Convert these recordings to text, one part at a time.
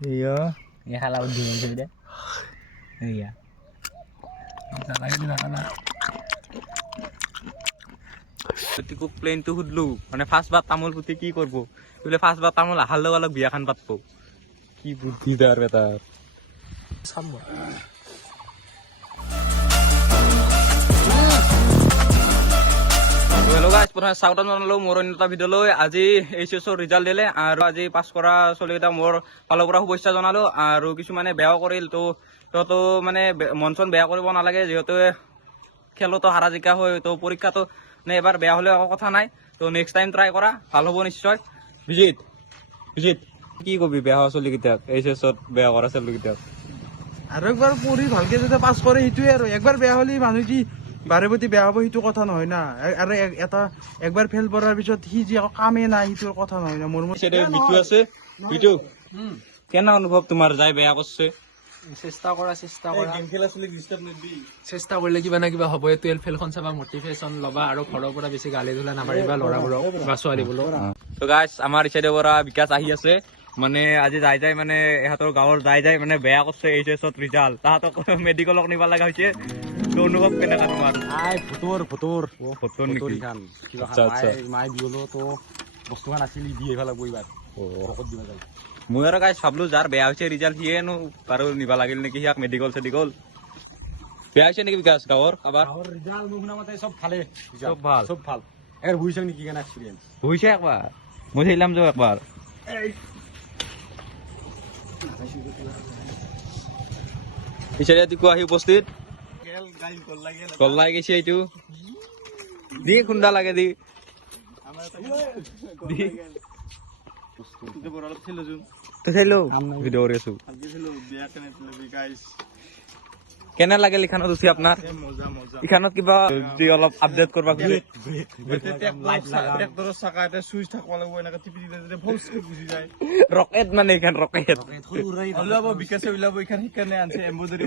iya. Ya kalau dingin sudah. Iya. গতিকে প্লেনটো সুধলো মানে ফাৰ্ষ্ট বাৰ তামোল পুতি কি কৰিব বোলে ফাৰ্ষ্টবাৰ তামোল আহাৰ লগে লগে বিয়াখন পাতব কি বুদ্ধি তাৰ বেটাৰ হেল্ল' গাইজ প্ৰথমে স্বাগতম জনালোঁ মোৰ অন্য এটা ভিডিঅ'লৈ। আজি এইচ এছৰ ৰিজাল্ট দিলে আৰু আজি পাছ কৰা ছোৱালীকেইটা মোৰ ফালৰ পৰা শুভেচ্ছা জনালোঁ আৰু কিছুমানে বেয়াও কৰিল তো সিহঁতো মানে মন চন বেয়া কৰিব নালাগে যিহেতু খেলতো হাৰা জিকা হয় তো পৰীক্ষাটো মানে এবাৰ বেয়া হ'লে একো কথা নাই। তো নেক্সট টাইম ট্ৰাই কৰা ভালো হ'ব নিশ্চয়। বিজিত বিজিত। কি কবি বেয়া হোৱা ছোৱালীকেইটাক? এইচ এছত বেয়া কৰা ছোৱালীকেইটাক। আৰু একবাৰ পঢ়ি ভালকে যেতিয়া পাছ কৰে সেইটোৱে আৰু। একবাৰ বেয়া হ'লে মানুহ কি বাৰে প্ৰতি বেয়া হ'ব সেইটো কথা নহয় না। আৰু এটা একবাৰ ফেইল কৰাৰ পিছত সি যি কামেই নাই সেইটো কথা নহয় না। মোৰ মিঠু আছে? মিঠু কেনে অনুভৱ তোমাৰ? যাই বেয়া কৰছে। চেষ্টা কৰা কৰা। কৰিলে কিবা না কিবা হ'বই টুৱেলভ ফেলখন চাবা মটিভেশ্যন ল'বা আৰু ঘৰৰ পৰা বেছি গালি ধূলা নামাৰিবা ল'ৰাবোৰক বা ছোৱালীবোৰক। গাইছ আমাৰ ইচাইডৰ পৰা বিকাশ আহি আছে। মানে আজি যাই যাই মানে ইহঁতৰ গাঁৱৰ যাই যাই মানে বেয়া কৰছে এইচ এছত ৰিজাল্ট তাহাঁতক মেডিকেলক নিব লগা হৈছে। অনুভৱ কেনেকা তোমাৰ? আই ভোটৰ ভোটৰ ফটোৰ নেকি? আচ্ছা, আচ্ছা। মাই বিয়লো তো বস্তুখান আছিল দি আহিব লাগব এইবাৰ। ভকত দিব যায় মই আৰু গাইছ ভাবলো যাৰ বেয়া হৈছে ৰিজাল্ট সিয়েনো বাৰু নিব লাগিল নেকি? সিয়াক মেডিকেল চেডিকেল বেয়া হৈছে নেকি বিকাশ? গাঁৱৰ গাঁৱৰ ৰিজাল্ট মোৰ শুনা মতে চব ভালে চব ভালো। চব ভালো। এবাৰ বুজিছ নেকি কেনে এক্সপিৰিয়েঞ্চ হৈছে একবাৰ। মই চাইলাম যাওঁ একবাৰ। পিছে ৰাতিপুৱা আহি উপস্থিত। গল্লাই গৈছে এইটো। দি খুন্দা লাগে দি। দি। তো চাইলো ভিডিঅ' কৰি আছো। কেনে লাগে লিখানত উঠি আপোনাৰ? লিখানত কিবা যদি অলপ আপডেট কৰবা খুজি? ৰকেট মানে এম্বুজাৰী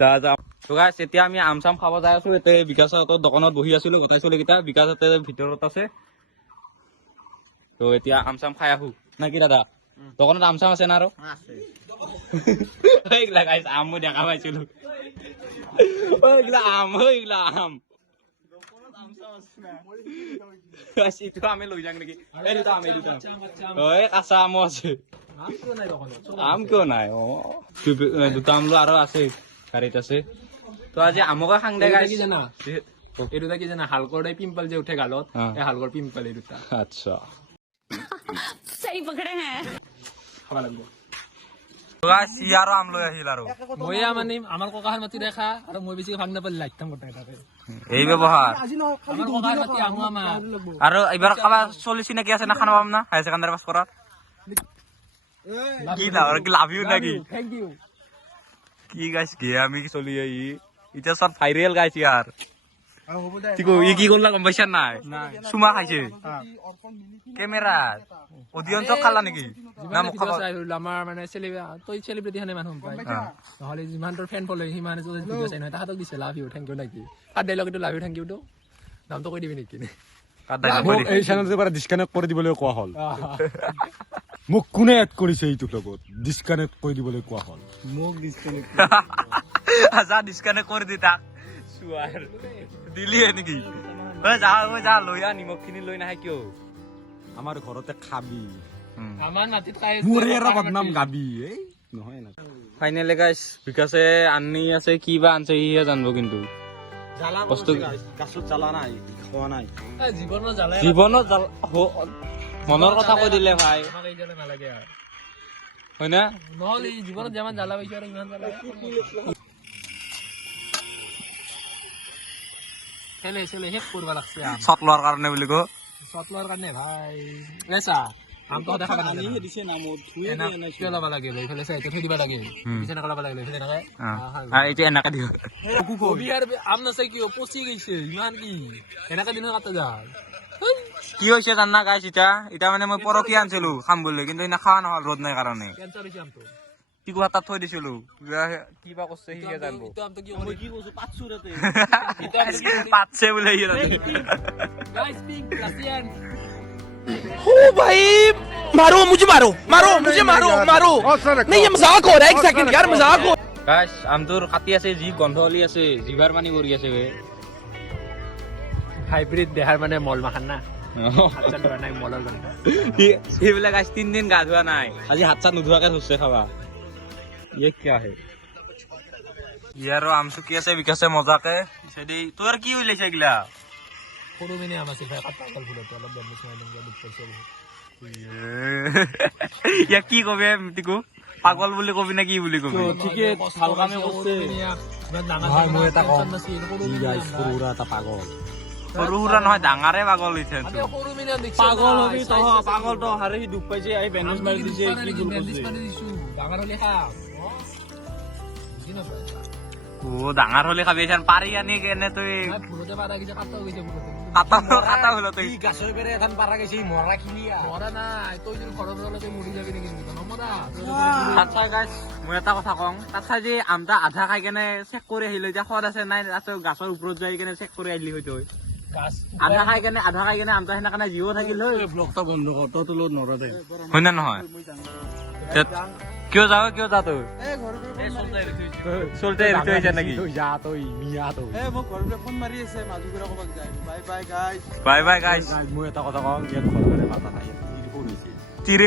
যা যা। এতিয়া আমি আম চাম খাব যাই আছো এতিয়া বিকাশহঁতৰ দোকানত বহি আছিলো গোটাই চলিকেইটা বিকাশহঁতে ভিতৰত আছে। তো এতিয়া আম চাম খাই আহো। না কি দাদা? দোকানত আম চাম আছে না আৰু এইগিলা গাইছ আম মই দেখা পাইছিলো ঐ, এইগিলা আম ঐ, এইগিলা আম গাইছ, এইটো আমি লৈ যাম নেকি এই দুটা আম এই দুটা আম। ঐ কাঁচা আমো আছে আম কিয় নাই অ দুই- এ, দুটা আম আৰু আছে গাড়ীত আছে তো আজি আমকে খাং দে এই দুটা গাইছ কি জানা এই দুটা কি জানা হালকৰ এই পিম্পল যে উঠে গালত অ। এই হালকৰ পিম্পল এই দুটা আচ্ছা सही पकड़े हैं খাব লাগিব। আৰু আম লৈ আহিল আৰু। মই মানে আমাৰ ককাহাৰ মাটি দেখা আৰু মই বেছিকৈ ভাগ নাপালে লাইটাম গোটাই তাতে। এই ব্যৱহাৰ। আমাৰ ককাহাৰ মাটি আহো আমাৰ। আৰু এইবাৰ কাৰোবাৰ চলি চিনাকি আছে না খানা পাম না? হায়াৰ ছেকেণ্ডাৰী পাছ কৰাৰ কি লাভ কি লাভ ইউ নেকি? কি গাইছ গে আমি কি চলি আহি। এতিয়া চব ভাইৰেল গাইছ ইয়াৰ। আৰু হ'ব দে কি কো ই কি কৰিলা গম পাইছা নাই চুমা খাইছে কেমেৰাত অডিয়েঞ্চক খালা নেকি না মোক খাব আমাৰ মানে চেলিব্ৰিটি তই চেলিব্ৰিটি হানে মানুহ পাই নহ'লে যিমান তোৰ ফেন ফলো সিমান ভিডিঅ' চাই নহয় তাহাঁতক দিছে লাভ ইউ থেংক ইউ নেকি তাত ডাইলগ লাভ ইউ থেংক ইউটো নামটো কৈ দিবি নেকি মোক এই চেনেলটোৰ পৰা ডিছকানেক্ট কৰি দিবলৈ কোৱা হ'ল মোক কোনে এড কৰিছে এইটোৰ লগত ডিছকানেক্ট কৰি দিবলৈ কোৱা হ'ল যা ডিছকানেক্ট কৰি দি তাক চোৱাৰ দিলিয়ে নেকি? যা ঐ যা লৈ আহ নিমখ খিনি লৈ নাহে কিয়? আমাৰ ঘৰতে খাবি। আমাৰ মাটিত খাই মোৰে আৰু বদনাম গাবি এই। নহয় না ফাইনেলি গাইছ বিকাশে আনি আছে কি বা আনছে সিহে জানিব কিন্তু। জীৱনত মনৰ কথা কৈ দিলে ভাই। হয় না নহ'লে জীৱনত যিমান জ্বালা পাইছে আৰু ইমান জ্বালা খেলে চেলে শেষ কৰিব লাগছে শ্বট লোৱাৰ কাৰণে বুলি কওঁ শ্বট লোৱাৰ কাৰণে ভাই লেচা কি হৈছে জানা গাইছ ইটা ইটা মানে মই পৰখি আনিছিলো খাম বুলি কিন্তু খোৱা নহল ৰদ নাই কাৰণে কেঞ্চাৰ হৈছে আমটো টিকু হাতত থৈ দিছিলো কিবা কৰিছে সিহে জানিব ইটো আমটো কিয় কৰি কি কৈছো পাঁচশোতে পাতছে বোলে সি তাতে গাইস পিংক ৰাছিয়ান ओ भाई मारो मुझे मारो मारो मुझे मारो मारो नहीं ये मजाक हो रहा है एक सेकंड यार मजाक हो গাইছ আমটোৰ কাটি আছে যি গন্ধ ওলি আছে জিভাৰ পানী পৰি আছে বে হাইব্ৰিড দেহাৰ মানে মল মাখান না হাত চাত ধোৱা নাই মলৰ গন্ধ সেইবিলাক গাইছ তিনদিন গা ধোৱা নাই আজি হাত চাত নোধোৱাকে ধৰছে খাবা ইয়ে কিয়া হে ইয়াৰো আম চুকি আছে বিকাশে মজাকে। পিছেদি তোৰ কি ওলাইছে এইগিলা? সৰু মিনি আম আছিল ভাই কাটা গ'ল ফুলতো অলপ বেণ্ডেজ মাৰি দিম দুখ পাইছে ইয়াক কি কবি মিটিকো পাগল বুলি কবি নে কি বুলি কবি? ঠিকে ভালো কামে কৰিছে। নহয়, মই এটা কম। ই গাইছ সৰু সুৰা এটা পাগল। সৰু সুৰা নহয় ডাঙৰে পাগল হৈছে পাগল হবি তহ পাগল তহ হাৰে সি দুখ পাইছে আহি বেণ্ডেজ মাৰি দিছে কি ডাঙৰ হ'লে খাম বুজি ডাঙৰ হলে খাবি এখন পাৰি আনি কেনে তই। ফুলতে পাৰা গৈছে কাটা গৈছে ফুলতে। কাটা কাটা হলো তই। গাছৰ পেৰে এখন পাৰা গৈছে মৰা নাই তই যদি ঘৰৰ পৰা তই মৰি যাবি নেকি নমৰা আচ্ছা গাইছ মই এটা কথা কওঁ। তাত যে আমটা আধা খাই কেনে চেক কৰি আহিলো সোৱাদ আছে নাই তাতে গাছৰ ওপৰত যাই কেনে চেক কৰি আহিলি হয়তো। আধা খাই কেনে আধা খাই কেনে আমটা সেনেকানে জীৱ থাকিল হয়। ব্লগটা বন্ধ কৰ তই তোৰ লগত নৰা দে। হয় নে নহয়? কিয় যাও কিয় যা তই? চলতে এৰি থৈ আহিছা যা তই মিয়া তই। এ মোক ঘৰৰ পৰা ফোন মাৰি আছে মাজু পৰা ক'ৰবাত যায়। Bye bye guys bye bye মই এটা কথা কওঁ ইয়াত ঘৰৰ পেৰে কৰিছে তিৰি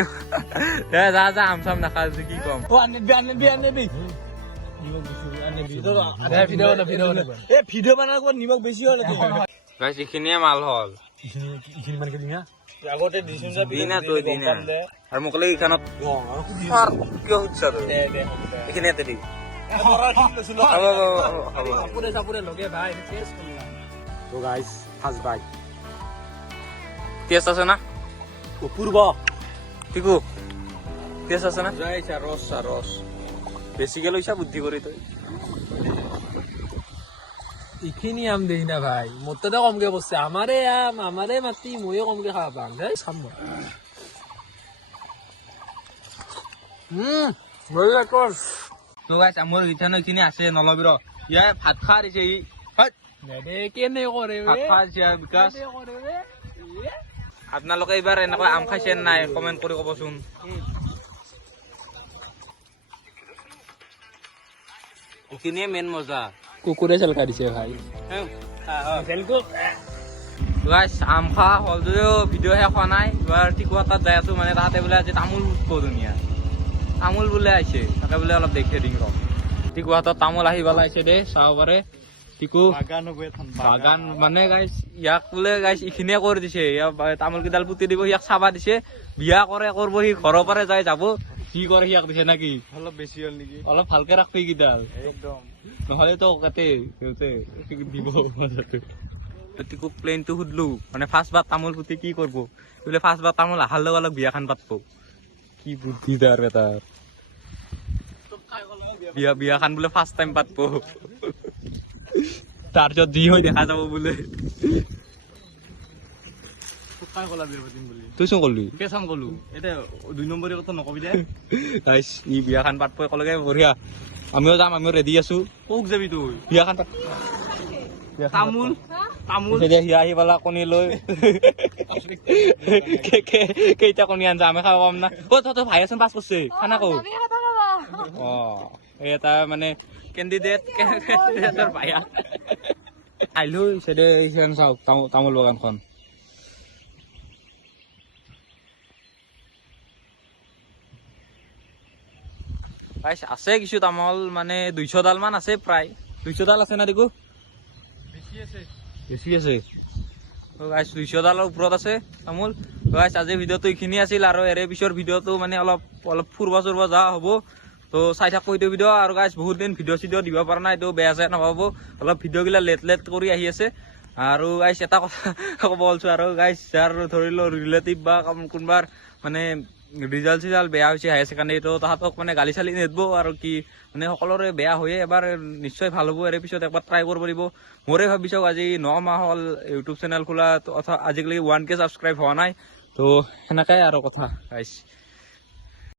এ যা যা আম চাম নাখা যে কি কম? ভিডিঅ' ভিডিঅ' গাইছ এইখিনিয়ে মাল হ'ল। এইখিনি মানে কি হা দি না তই দি। না আৰু মোক লাগি এইখনত কিয় সুধছা তই? এইখিনি ইয়াতে দি। হ'ব হ'ব হ'ব হ'ব। চাপোৰে চাপোৰে লগে ভাই টেষ্ট আছে না? অপূৰ্ব। টিকু টেষ্ট আছে না? ৰস ৰস। বেছিকে লৈছা বুদ্ধি কৰি তই। এইখিনি আম দেই না ভাই। মোৰ তাতে কমকে কৈছে আমাৰে আম আমাৰে মাটি ময়ো কমকে খাব পাম। দেই চাম মই। উম বঢ়িয়া তো গাইছ মোৰ ইথানো এইখিনি আছে নলবি ৰ। ইয়াৰ ভাত খা দিছে ই। নেদে কেনে কৰে ভাত বে? খা বিকাশ। কেনে কৰে বে? এইবাৰ এনেকৈ আম খাইছে নাই? কমেণ্ট কৰি ক'বচোন। এইখিনিয়ে মেইন মজা। কুকুৰে চেলকা দিছে ভাই। গাইছ আম খোৱা হ'ল যদিও ভিডিঅ' শেষ হোৱা নাই এবাৰ টিকুৱা তাত যাই আছো মানে তাহাঁতে বোলে আজি তামোল উঠব ধুনীয়া তামোল বোলে আহিছে তাকে বোলে অলপ দেখে দিম ৰ টিকু হাতত তামোল আহি পেলাই আহিছে দেই চাব পাৰে। টিকু বাগান মানে গাইছ ইয়াক বোলে গাইছ এইখিনিয়ে কৰি দিছে। তামোল কেইডাল পুতি দিব ইয়াক চাবা দিছে। বিয়া কৰে কৰিব সি ঘৰৰ পৰা যাই যাব। কি কৰে সিয়াক দিছে নেকি অলপ বেছি হ'ল নেকি? অলপ ভালকে ৰাখবি কেইডাল একদম। নহলে তো কাটে সিহঁতে দিব মাজতে। টিকু প্লেনটো সুধলো মানে ফাৰ্ষ্ট বাৰ তামোল পুতি কি কৰিব? বোলে ফাৰ্ষ্ট বাৰ তামোল আহাৰ লগে লগে বিয়াখন পাতব। কি বুদ্ধি তাৰ বেটাৰ বিয়া বিয়াখন বোলে ফাৰ্ষ্ট টাইম পাতব। তাৰপিছত যি হৈ দেখা যাব বোলে। কাই ক'লা বিয়া পাতিম বুলি। তই চোন কলি। কেচাম ক'লো? এতিয়া দুই নম্বৰী কথা নকবি দে। গাইছ ই বিয়াখন পাতব একেলগে বঢ়িয়া। আমিও যাম আমিও ৰেডি আছো। ক'ক যাবি তই? বিয়াখন পাত তামোল তামোল। তেতিয়া সি আহি পেলা কণী লৈ। কে- কে- কেইটা কণী আনছা আমি খাব পাম না। অ তহঁতৰ ভাই আছোন পাছ কৰিছে খানা কৌ। অ এই এটা মানে কেণ্ডিডেট কেণ্ডিডেটৰ ভাইয়া। আহিলো চেদে এইখন চাওক তামোল- তামোল বাগানখন। গাইছ, আছে কিছু তামোল মানে দুইশ ডাল মান আছে প্ৰায়। দুইশ ডাল আছে না দেখো? বেছি আছে। গাইছ দুইশ ডালৰ ওপৰত আছে তামোল। গাইছ আজি ভিডিঅ'টো এইখিনি আছিল আৰু এৰে পিছৰ ভিডিঅ'টো মানে অলপ অলপ ফুৰব চুৰব যোৱা হ'ব। তো চাই থাকো এইটো ভিডিঅ' আৰু গাইছ বহুত দিন ভিডিঅ' চিডিঅ' দিব পৰা নাই এইটো বেয়া চেয়া নাপাব। অলপ ভিডিঅ'গিলা লেট লেট কৰি আহি আছে। আৰু গাইছ এটা কথা ক'ব ওলছো আৰু গাইছ যাৰ ধৰি লও ৰিলেটিভ বা কোনোবাৰ মানে ৰিজাল্ট চিজাল্ট বেয়া হৈছে হায়াৰ ছেকেণ্ডেৰী তো তাহাঁতক মানে গালি চালি নেদব আৰু কি মানে সকলোৰে বেয়া হয়ে এবাৰ নিশ্চয় ভাল হ'ব এৰে পিছত একবাৰ ট্ৰাই কৰিব লাগিব। মোৰে ভাবি চাওক আজি ন মাহ হ'ল ইউটিউব চেনেল খোলা অথা আজিকালি ওৱান কে ছাবস্ক্ৰাইব হোৱা নাই তো সেনেকাই আৰু কথা গাইছ